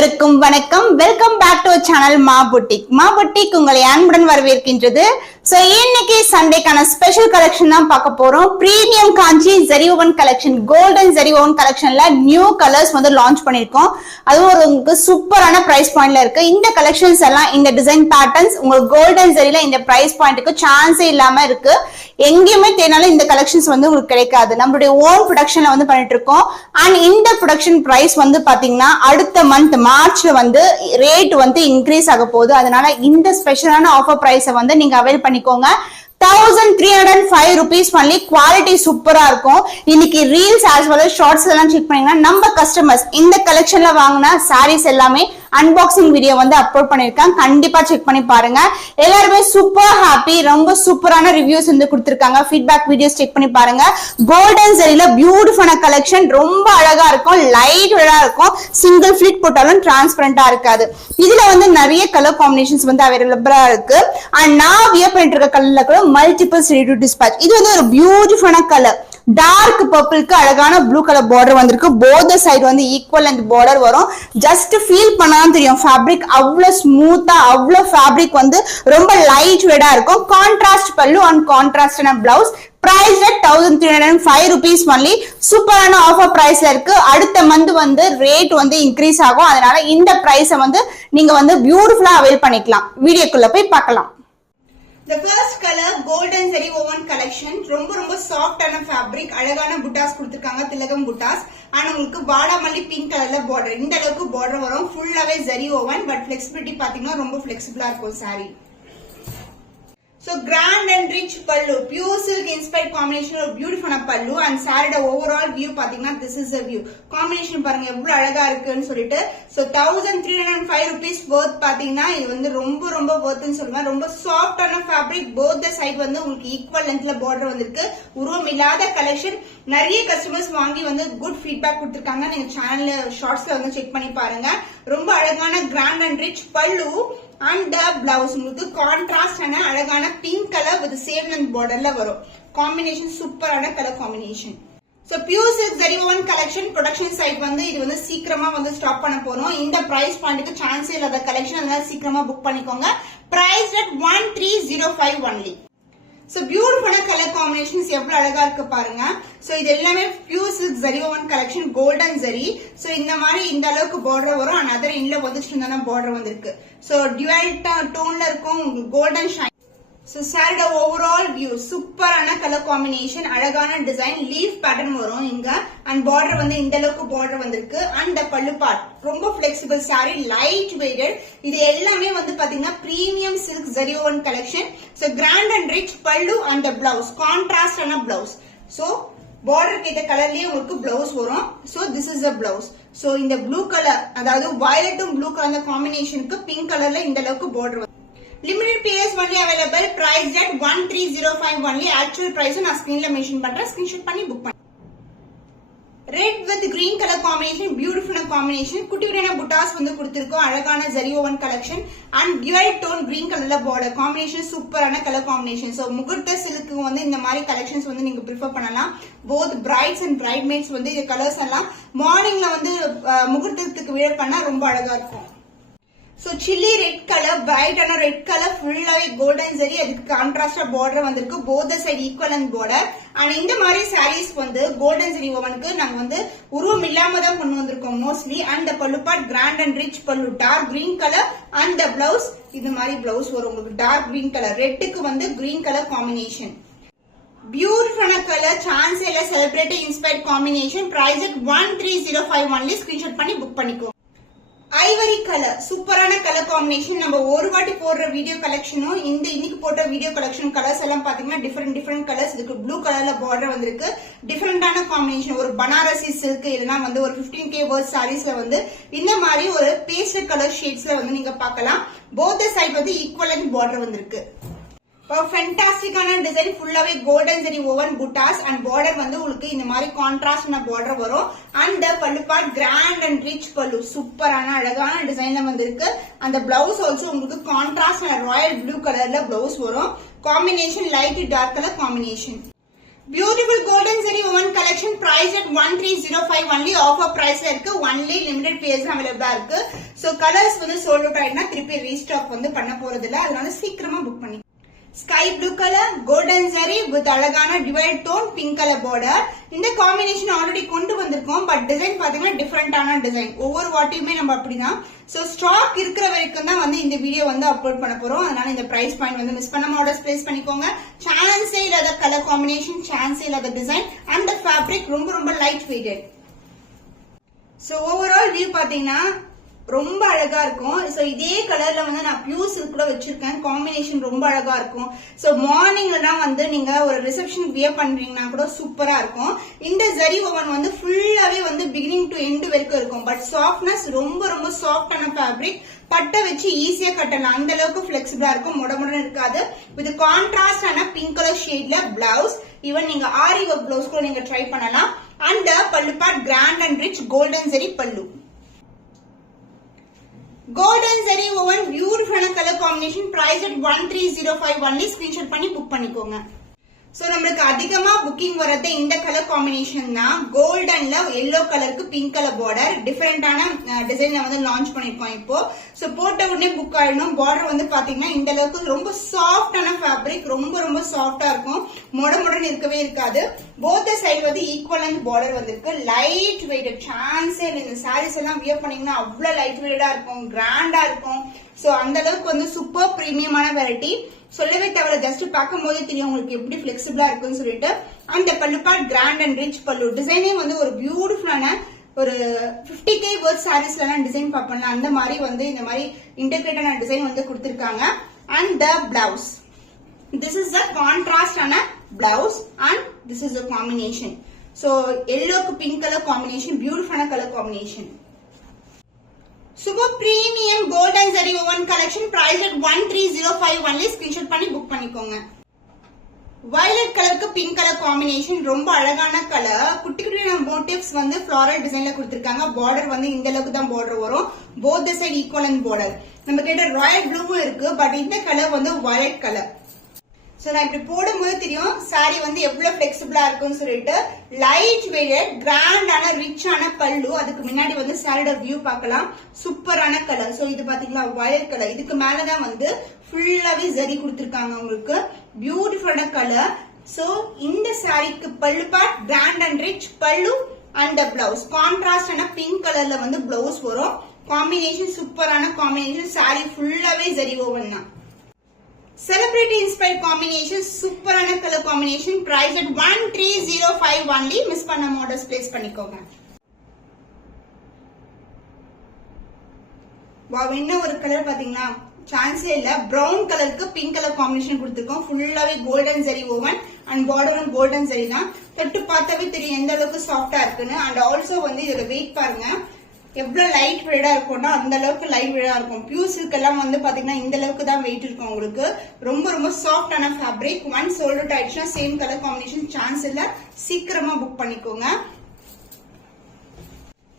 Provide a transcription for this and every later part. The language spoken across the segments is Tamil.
அனைவருக்கும் வணக்கம். வெல்கம் பேக் டு சேனல் மா புட்டிக் உங்களை அன்புடன் வரவேற்கின்றது. சோ இன்னைக்கு சண்டேக்கான ஸ்பெஷல் கலெக்ஷன் தான் பார்க்க போறோம். Premium Kanchi zari woven collection, golden zari woven கலெக்ஷன்ல நியூ கலர்ஸ் வந்து லான்ச் பண்ணிருக்கோம். அதுவும் உங்களுக்கு சூப்பரான பிரைஸ் பாயிண்ட்ல இருக்கு. இந்த கலெக்ஷன்ஸ் எல்லாம் இந்த டிசைன் பேட்டர்ன்ஸ் உங்களுக்கு கோல்டன் ஜரியில இந்த பிரைஸ் பாயிண்ட்க்கு சான்ஸே இல்லாம இருக்கு. எங்கேயுமே தேனாலும் இந்த கலெக்ஷன்ஸ் வந்து உங்களுக்கு கிடைக்காது. நம்மளுடைய ஓன் ப்ரொடக்ஷன்ல வந்து பண்ணிட்டு இருக்கோம். அண்ட் இந்த ப்ரொடக்ஷன் பிரைஸ் வந்து பாத்தீங்கன்னா அடுத்த மந்த் மார்ச்ல வந்து ரேட் வந்து இன்க்ரீஸ் ஆக போகுது. அதனால இந்த ஸ்பெஷலான ஆஃபர் பிரைஸை வந்து நீங்க அவைல் பண்ணிக்கோங்க. 1305 rupees only. குவாலிட்டி சூப்பரா இருக்கும். இன்னைக்கு reels as well as shorts எல்லாம் செக் பண்ணீங்கன்னா நம்ம கஸ்டமர்ஸ் இந்த கலெக்ஷன்ல வாங்கின சாரீஸ் எல்லாமே அன்பாக்சிங் வீடியோ வந்து அப்லோட் பண்ணிருக்காங்க. கண்டிப்பா செக் பண்ணி பாருங்க. எல்லாருமே சூப்பர் ஹாப்பி, ரொம்ப சூப்பரான ரிவ்யூஸ் வந்து கொடுத்திருக்காங்க. ஃபீட்பேக் வீடியோஸ் செக் பண்ணி பாருங்க. கோல்டன் ஜரியில பியூட்டிஃபுல்லான கலெக்ஷன், ரொம்ப அழகா இருக்கும், லைட் வெயிட்டா இருக்கும். சிங்கிள் ஃபிளிட் போட்டாலும் டிரான்ஸ்பரண்டா இருக்காது. இதுல வந்து நிறைய கலர் காம்பினேஷன்ஸ் வந்து அவைலபிளா இருக்கு. அண்ட் நான் வியர் பண்ணிட்டு இருக்க கலர்ல கூட மல்டிபிள்ஸ் ரெடி டு டிஸ்பேட்ச். இது வந்து ஒரு பியூட்டிஃபுல்லான கலர். டார்க் பர்பிள்க்கு அழகான ப்ளூ கலர் பார்டர் வந்திருக்கு. போத் சைடு வந்து ஈக்குவல் அந்த பார்டர் வரும். ஜஸ்ட் ஃபீல் பண்ணாதான் தெரியும். ஃபேப்ரிக் அவ்வளவு ஸ்மூத்தா, அவ்வளவு ஃபேப்ரிக் வந்து ரொம்ப லைட் வெயிட்டா இருக்கும். கான்ட்ராஸ்ட் பல்லு அண்ட் கான்ட்ராஸ்டான பிளவுஸ். Price 1305 rupees only. சூப்பரான ஆஃபர் பிரைஸ்ல இருக்கு. அடுத்த மந்த் வந்து ரேட் வந்து இன்க்ரீஸ் ஆகும். அதனால இந்த பிரைஸை வந்து நீங்க வந்து பியூட்டிஃபுல்லா அவைல் பண்ணிக்கலாம். வீடியோக்குள்ள போய் பார்க்கலாம். The first color golden zari woven collection. ரொம்ப சாஃப்டான ஃபேப்ரிக், அழகான புட்டாஸ் கொடுத்திருக்காங்க, திலகம் புட்டாஸ். ஆனா உங்களுக்கு பாடாமல்லி பிங்க் கலர்ல பார்டர். இந்த அளவுக்கு பார்டர் வரும். ஃபுல்லாவே zari woven, பட் flexibility பாத்தீங்கன்னா ரொம்ப flexible இருக்கும் saree. So grand and rich pallu, pure silk inspired combination of beautiful pallu and saree overall view பாத்தீங்கன்னா this is the view. combination பாருங்க எவ்வளவு அழகா இருக்குன்னு சொல்லிட்டு. So 1305 rupees worth பாத்தீங்கன்னா இது வந்து ரொம்ப worthன்னு சொல்லுவேன். ரொம்ப சாஃப்டான ஃபேப்ரிக், both the side வந்து உங்களுக்கு ஈக்குவல் லென்த்ல பார்டர் வந்திருக்கு. உருவம் இல்லாத கலெக்ஷன். நிறைய கஸ்டமர்ஸ் வாங்கி வந்து குட் ஃபீட்பேக் கொடுத்திருக்காங்க. நீங்க சேனல்ல ஷார்ட்ஸ்ல வந்து செக் பண்ணி பாருங்க. ரொம்ப அழகான கிராண்ட் அண்ட் ரிச் பல்லு and the blouse உங்களுக்கு கான்ட்ராஸ்ட் ஆன அழகான pink colour with same length borderல வரும். காம்பினேஷன் சூப்பரான colour combination. So pure silk zari woven collection production site வந்து இது வந்து சீக்கிரமா வந்து ஸ்டாப் பண்ண போறோம். இந்த பிரைஸ் பாயிண்ட்க்கு சான்ஸ் இல்லாத கலெக்ஷன், அதனால சீக்கிரமா புக் பண்ணிக்கோங்க. Price at 1305 only. So beautiful color combinations எவ்வளவு அழகா இருக்கு பாருங்க. So இது எல்லாமே pure silk zari woven collection, golden zari. So இந்த மாதிரி இந்த அளவுக்கு border வரும். and other inல வந்துச்சுன்னா border வந்திருக்கு. So dual toneல இருக்கும், golden shine. So saree overall view சூப்பரான கலர் காம்பினேஷன், அழகான டிசைன், லீஃப் பேட்டர்ன் வரும் இங்க. and border வந்து இந்த அளவுக்கு border வந்திருக்கு. and the pallu part ரொம்ப flexible saree, light weighted. இது எல்லாமே வந்து பாத்தீங்கன்னா premium silk zari woven collection. So grand and rich pallu and the blouse contrast ஆன blouse. So border கேட்ட கலர்லயே உங்களுக்கு blouse வரும். So this is the blouse. So இந்த blue color, அதாவது violet and blue color காம்பினேஷனுக்கு pink கலர்ல இந்த அளவுக்கு border வரும். Limited pairs only available. Price at 1305 only. Actual price நான் ஸ்கிரீன்ல மென்ஷன் பண்றேன். ஸ்கிரீன்ஷாட் பண்ணி புக் பண்ணுங்க. Red with green color combination, beautiful combination. குட்டி குட்டியான புட்டாஸ் வந்து கொடுத்திருக்கோம். அழகான zari woven collection and dual tone green colorல border combination, சூப்பரான கலர் காம்பினேஷன். சோ முகூர்த்த சில்க்கு வந்து இந்த மாதிரி கலெக்ஷன்ஸ் வந்து நீங்க ப்ரிஃபர் பண்ணலாம். both brides and bridesmaids வந்து இந்த கலர்ஸ் எல்லாம் மார்னிங்ல வந்து முகூர்த்தத்துக்கு வியர் பண்ணா ரொம்ப அழகா இருக்கும். So chilli red color, bright and red color, full-ஆவே golden zari, அதுக்கு கான்ட்ராஸ்டா border வந்திருக்கு. both the side equal and border. and இந்த மாதிரி sarees வந்து golden zari wovenக்கு நாங்க வந்து உருவம் இல்லாம தான் கொண்டு வந்திருக்கோம் mostly. and the pallu part grand and rich pallu, dark green color and the blouse இது மாதிரி blouse வரும் உங்களுக்கு dark green color. redக்கு வந்து green color combination. Beautiful color, chance இல்ல celebrity inspired combination. price at 1305 only. screenshot பண்ணி புக் பண்ணிக்கோ. ஐவரி கலர், சூப்பரான கலர் காம்பினேஷன். நம்ம ஒரு வாட்டி போடுற வீடியோ கலெக்ஷனும் இந்த இன்னைக்கு போட்ட வீடியோ கலெக்ஷன் கலர்ஸ் எல்லாம் பாத்தீங்கன்னா டிஃபரெண்ட் கலர்ஸ். இதுக்கு ப்ளூ கலர்ல பார்டர் வந்திருக்கு. டிஃபரெண்டான காம்பினேஷன். ஒரு பனாரசி சில்க் இல்லனா வந்து ஒரு 15K worth sareesல வந்து இந்த மாதிரி ஒரு பேஸ்டல் கலர் ஷேட்ஸ்ல வந்து நீங்க பார்க்கலாம். both side வந்து ஈக்குவலன்ட் பார்டர் வந்திருக்கு. ஃபேண்டாஸ்டிக்கான டிசைன், ஃபுல்லாவே golden zari woven buttas and border வந்து உங்களுக்கு இந்த மாதிரி கான்ட்ராஸ்டான border வரும். and pallu part grand and rich pallu, சூப்பரான அழகான டிசைன்ல வந்திருக்கு. அந்த பிளவுஸ் ஆல்சோ உங்களுக்கு கான்ட்ராஸ்ட் ராயல் ப்ளூ கலர்ல பிளவுஸ் வரும். Combination light dark colour combination. Beautiful golden zari woven collection priced at 1305 only. Offer price la irukku, only limited pairs available ah irukku. So colors வந்து sold out ஆயிடுனா திருப்பி ரீஸ்டாக் வந்து பண்ண போறது இல்ல, அதனால சீக்கிரமா புக் பண்ணி. Sky blue color, golden zari with அழகான divide tone, pink color border. இந்த காம்பினேஷன் ஆல்ரெடி கொண்டு வந்திருக்கோம், பட் டிசைன் பாத்தீங்கன்னா டிஃபரெண்டான டிசைன். ஒவ்வொரு வாட்டியுமே நம்ம அப்படிதான். சோ ஸ்டாக் இருக்கிற வரைக்கும் தான் வந்து இந்த வீடியோ வந்து அப்லோட் பண்ண போறோம். அதனால இந்த பிரைஸ் பாயிண்ட் வந்து மிஸ் பண்ணாம ஆர்டர்ஸ் பிளேஸ் பண்ணிக்கோங்க. சான்ஸே இல்லாத கலர் காம்பினேஷன், சான்ஸே இல்லாத டிசைன் அண்ட் ஃபேப்ரிக் ரொம்ப ரொம்ப light weighted. So overall view பாத்தீங்கன்னா ரொம்ப அழகா இருக்கும். சோ இதே கலர்ல வந்து நான் பியூர் சில்க் கூட வச்சிருக்கேன். காம்பினேஷன் ரொம்ப அழகா இருக்கும். சோ மார்னிங்ல வந்து நீங்க ஒரு ரிசப்ஷன் வியர் பண்றீங்கன்னா கூட சூப்பரா இருக்கும். இந்த ஜரி ஓவன் வந்து ஃபுல்லாவே வந்து பிகினிங் டு எண்ட் வரைக்கும் இருக்கும். பட் சாஃப்ட்னஸ் ரொம்ப ரொம்ப சாஃப்டான ஃபேப்ரிக். பட்டை வச்சு ஈஸியா கட்டலாம், அந்த அளவுக்கு பிளெக்சிபிளா இருக்கும், முடமுடன் இருக்காது. வித் கான்ட்ராஸ்ட் ஆன பிங்க் கலர் ஷேட்ல பிளவுஸ். ஈவன் நீங்க ஆரி ஒர்க் பிளவுஸ் கூட நீங்க ட்ரை பண்ணலாம். And pallu part grand and rich golden zari pallu. Golden zari woven beautiful color combination priced at 1305 only. Screenshot பண்ணி புக் பண்ணிக்கோங்க. சோ நமக்கு அதிகமா புக்கிங் வரது இந்த கலர் காம்பினேஷன் தான். கோல்டன்ல எல்லோ கலருக்கு பிங்க் கலர் பார்டர், டிஃபரெண்டான டிசைன்ல வந்து லான்ச் பண்ணிருக்கோம் இப்போ. சோ போட்ட உடனே புக் ஆயிடும். பார்டர் வந்து பாத்தீங்கன்னா இந்த அளவுக்கு ரொம்ப சாஃப்டான ஃபேப்ரிக், ரொம்ப ரொம்ப சாஃப்டா இருக்கும், முடமுடன் இருக்கவே இருக்காது. போத் சைடு வந்து ஈக்குவலன்ட் பார்டர் வந்திருக்கு. லைட் வெயிட்டட், சான்ஸே இல்லை. இந்த சாரீஸ் எல்லாம் வியர் பண்ணீங்கன்னா அவ்வளவு லைட் வெயிட்டடா இருக்கும், கிராண்டா இருக்கும். சோ அந்த அளவுக்கு வந்து சூப்பர் பிரீமியமான வெரைட்டி. சொல்லவே தவிர ஜஸ்ட் பார்க்கும் போதே தெரியும் உங்களுக்கு எப்படி பிளெக்சிபிளா இருக்குன்னு சொல்லிட்டு. அந்த பல்லு பார்ட் கிராண்ட் அண்ட் ரிச் பல்லு. டிசைனே வந்து ஒரு பியூட்டிஃபுல்லான ஒரு 50K வர்த் சாரீஸ்ல எல்லாம் டிசைன் பார்ப்போம்ல, அந்த மாதிரி வந்து இந்த மாதிரி இன்டெகிரேட்டான டிசைன் வந்து கொடுத்திருக்காங்க. And the blouse, this is the contrast ஆன blouse and this is the combination. So எல்லோக்கு பிங்க் கலர் காம்பினேஷன், பியூட்டிஃபுல்லான colour combination. Super premium golden zari woven collection priced at 1305 only. Screenshot பண்ணி புக் பண்ணிக்கோங்க. violet கலருக்கு பிங்க் கலர் காம்பினேஷன், ரொம்ப அழகான கலர். குட்டி குட்டி மோட்டிவ்ஸ் வந்து ஃப்ளாரல் டிசைன்ல கொடுத்திருக்காங்க. பார்டர் வந்து இந்த அளவுக்கு தான் பார்டர் வரும். both the side equal and border. நம்ம கிட்ட ராயல் ப்ளூவும் இருக்கு, பட் இந்த கலர் வந்து violet கலர். சோ நான் இப்படி போடும்போது தெரியும் சாரி வந்து எவ்வளவு பிளெக்சிபிளா இருக்குன்னு சொல்லிட்டு. லைட் வெயிட்டட், கிராண்டான ரிச்சான பல்லு. அதுக்கு முன்னாடி வந்து சாரியோட வியூ பார்க்கலாம். சூப்பரான கலர். சோ இது பாத்தீங்களா வயலட் கலர். இதுக்கு மேலதான் வந்து ஃபுல்லாவே ஜரி கொடுத்திருக்காங்க உங்களுக்கு. பியூட்டிஃபுல்லான கலர். சோ இந்த சாரிக்கு பல்லு part grand and rich pallu and blouse. Contrast ஆன பிங்க் கலர்ல வந்து பிளவுஸ் வரும். காம்பினேஷன் சூப்பரான காம்பினேஷன். சாரி ஃபுல்லாவே ஜரி ஓவன் தான். Celebrity inspired combination, சூப்பரான colour combination. price at 1305 only. Miss பண்ணாம ஆர்டர்ஸ் பிளேஸ் பண்ணிக்கோங்க. வாவ், என்ன ஒரு கலர் பாத்தீங்களா, சான்ஸே இல்ல. பிரவுன் கலருக்கு பிங்க் கலர் காம்பினேஷன் கொடுத்திருக்கோம். ஃபுல்லாவே கோல்டன் ஜரி ஓவன் அண்ட் பார்டரும் கோல்டன் ஜரி தான். தொட்டு பார்த்தாவே தெரியும் எந்த அளவுக்கு சாஃப்டா இருக்குன்னு. அண்ட் ஆல்சோ வந்து இதோட வெயிட் பாருங்க எவ்வளவு லைட் வெயிட்டா இருக்கும்னா அந்த அளவுக்கு லைட் வெயிட்டா இருக்கும். பியூர் சில்க் எல்லாம் வந்து பாத்தீங்கன்னா இந்த அளவுக்கு தான் வெயிட் இருக்கும் உங்களுக்கு. ரொம்ப ரொம்ப சாஃப்டான ஃபேப்ரிக். ஒன் சோல்ட் அவுட் ஆயிடுச்சுன்னா சேம் கலர் காம்பினேஷன் சான்ஸ் இல்ல, சீக்கிரமா புக் பண்ணிக்கோங்க.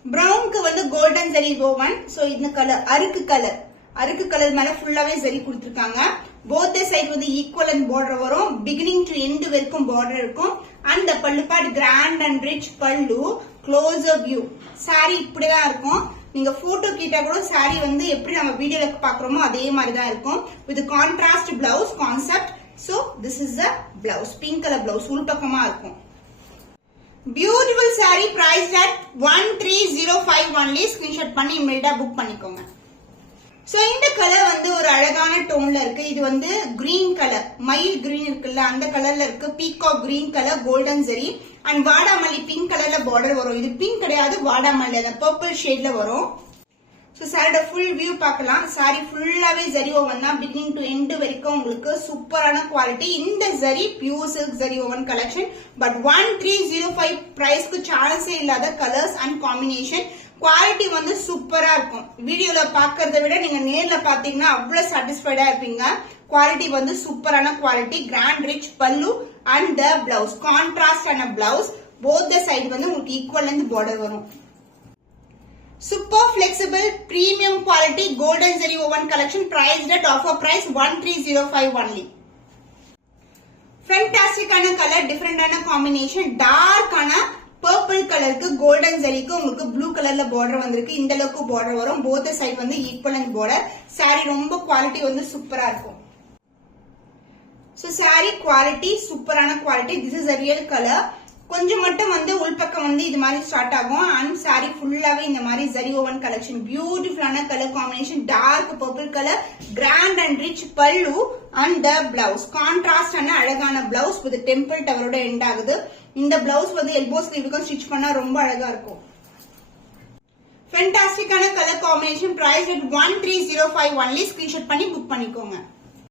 பிரவுனுக்கு வந்து கோல்டன் ஜரி ஓவன். சோ இந்த கலர் அருக்கு கலர் மேல ஃபுல்லாவே ஜரி கொடுத்திருக்காங்க. போத் சைட் வந்து ஈக்குவல் அண்ட் பார்டர் வரும். பிகினிங் டு எண்ட் வரைக்கும் பார்டர் இருக்கும். And pallu part grand and rich பல்லு. Closure view. சாரி இப்படிதான் இருக்கும். நீங்க போட்டோ கிட்ட கூட சாரி வந்து எப்படி நம்ம வீடியோல பாக்குறோமோ அதே மாதிரி தான் இருக்கும். With contrast blouse concept. So this is the blouse. Pink colour blouse உள்பக்கமா இருக்கும். Beautiful sari priced at 1305 only. Screenshot பண்ணி இமிடியேட்டா புக் பண்ணிக்கோங்க. சோ இந்த கலர் வந்து ஒரு அழகான டோன்ல இருக்கு. இது வந்து கிரீன் கலர், மைல்ட் கிரீன் இருக்குல்ல அந்த கலர்ல இருக்கு. Peacock green colour, golden zari and வாடாமல்லி பிங்க் கலர்ல பார்டர் வரும். இது பிங்க் கிடையாது, வாடாமல்லி அந்த பர்பிள் ஷேட்ல வரும். சோ சாரியோட ஃபுல் வியூ பார்க்கலாம். சாரி ஃபுல்லாவே ஜரி ஓவன் தான். பிகினிங் டு எண்ட் வரைக்கும் உங்களுக்கு சூப்பரான குவாலிட்டி. இந்த zari pure silk zari woven collection. But 1305 பிரைஸ்க்கு சான்ஸே இல்லாத கலர்ஸ் அண்ட் காம்பினேஷன். குவாலிட்டி வந்து சூப்பரா இருக்கும். வீடியோல பாக்குறத விட நீங்க நேர்ல பாத்தீங்கன்னா அவ்வளவு சாட்டிஸ்ஃபைடா இருப்பீங்க. குவாலிட்டி வந்து சூப்பரான quality. Grand rich pallu and the blouse. Contrast ஆன பிளவுஸ். போத் சைடு வந்து உங்களுக்கு ஈக்குவல் அண்ட் பார்டர் வரும். Super flexible premium quality golden zari woven collection priced at offer price 1305 only. ஃபென்டாஸ்டிக்கான கலர், டிஃபரெண்டான காம்பினேஷன், டார்க்கான பர்பிள் கலருக்கு கோல்டன் ஜரிக்கு உங்களுக்கு ப்ளூ கலர்ல பார்டர் வந்திருக்கு. இந்த அளவுக்கு பார்டர் வரும். போத் சைடு வந்து ஈக்குவலன்ட் பார்டர். சாரி ரொம்ப குவாலிட்டி வந்து சூப்பரா இருக்கும். சோ சாரி குவாலிட்டி சூப்பரான quality. This is a real colour. கொஞ்சம் மட்டும் வந்து உள்பக்கம் வந்து இது மாதிரி ஸ்டார்ட் ஆகும். அண்ட் சாரி ஃபுல்லாவே இந்த மாதிரி ஜரி ஓவன் கலெக்ஷன். பியூட்டிஃபுல்லான colour combination, dark purple colour, grand and rich pallu and the blouse. Contrast ஆன அழகான பிளவுஸ் வித் டெம்பிள் டவரோட எண்ட் ஆகுது. இந்த பிளவுஸ் வந்து எல்போ ஸ்லீவுக்கு ஸ்டிச் பண்ணா ரொம்ப அழகா இருக்கும். ஃபென்டாஸ்டிக்கான colour combination. Price at 1305 only. Screenshot பண்ணி புக் பண்ணிக்கோங்க.